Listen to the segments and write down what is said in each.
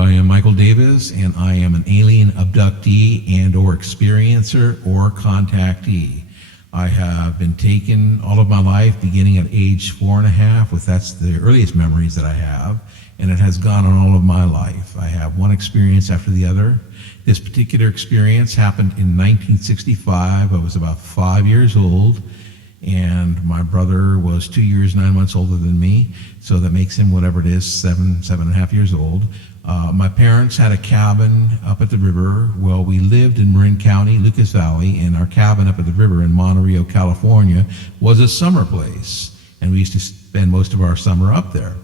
I am Michael Davis, and I am an alien abductee and or experiencer or contactee. I have been taken all of my life, beginning at age 4.5, that's the earliest memories that I have, and it has gone on all of my life. I have one experience after the other. This particular experience happened in 1965. I was about 5 years old, and my brother was 2 years, 9 months older than me, so that makes him whatever it is, 7.5 years old. My parents had a cabin up at the river. Well, we lived in Marin County, Lucas Valley, and our cabin up at the river in Monterey, California was a summer place, and we used to spend most of our summer up there.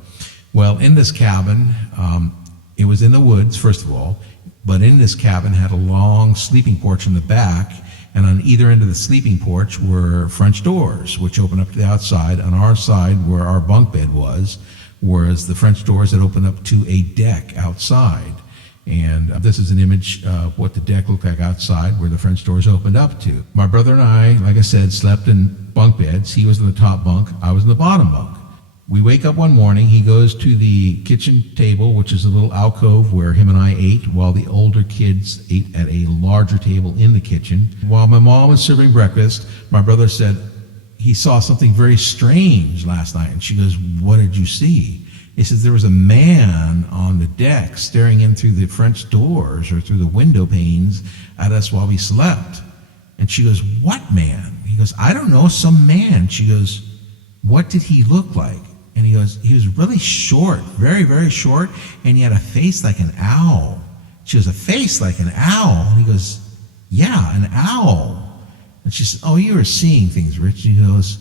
Well, in this cabin, it was in the woods, first of all, but in this cabin had a long sleeping porch in the back, and on either end of the sleeping porch were French doors, which opened up to the outside. On our side, where our bunk bed was the French doors that opened up to a deck outside. And this is an image of what the deck looked like outside, where the French doors opened up to. My brother and I, like I said, slept in bunk beds. He was in the top bunk, I was in the bottom bunk. We wake up one morning, he goes to the kitchen table, which is a little alcove where him and I ate, while the older kids ate at a larger table in the kitchen. While my mom was serving breakfast, my brother said he saw something very strange last night. And she goes, "What did you see?" He says, "There was a man on the deck staring in through the French doors or through the window panes at us while we slept." And she goes, "What man?" He goes, "I don't know, some man." She goes, "What did he look like?" And he goes, "He was really short, very, very short, and he had a face like an owl." She goes, "A face like an owl?" And he goes, "Yeah, an owl." And she says, "Oh, you were seeing things, Rich." And he goes,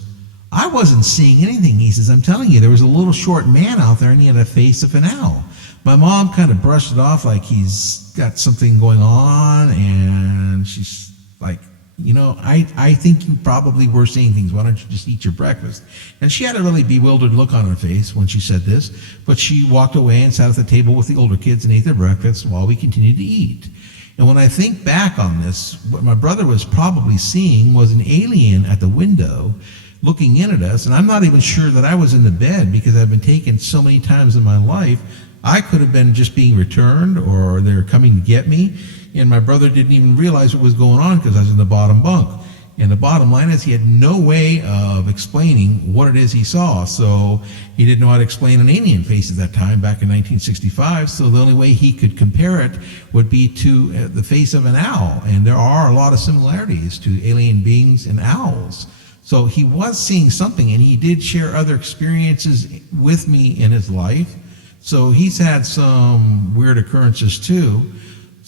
"I wasn't seeing anything." He says, "I'm telling you, there was a little short man out there, and he had a face of an owl." My mom kind of brushed it off like he's got something going on, and she's like, I think you probably were seeing things. Why don't you just eat your breakfast?" And she had a really bewildered look on her face when she said this, but she walked away and sat at the table with the older kids and ate their breakfast while we continued to eat. And when I think back on this, what my brother was probably seeing was an alien at the window looking in at us, and I'm not even sure that I was in the bed, because I've been taken so many times in my life. I could have been just being returned, or they're coming to get me. And my brother didn't even realize what was going on because I was in the bottom bunk. And the bottom line is he had no way of explaining what it is he saw. So he didn't know how to explain an alien face at that time, back in 1965. So the only way he could compare it would be to the face of an owl. And there are a lot of similarities to alien beings and owls. So he was seeing something, and he did share other experiences with me in his life. So he's had some weird occurrences too.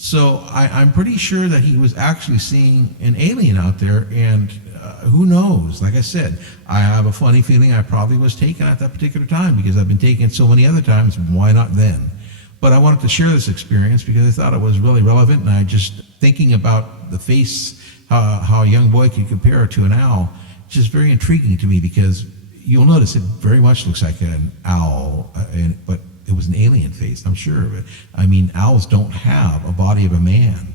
So I'm pretty sure that he was actually seeing an alien out there, and who knows? Like I said, I have a funny feeling I probably was taken at that particular time, because I've been taken so many other times. Why not then? But I wanted to share this experience because I thought it was really relevant, and I just thinking about the face, how a young boy could compare it to an owl, just very intriguing to me, because you'll notice it very much looks like an owl, but it was an alien face, I'm sure of it. I mean, owls don't have a body of a man.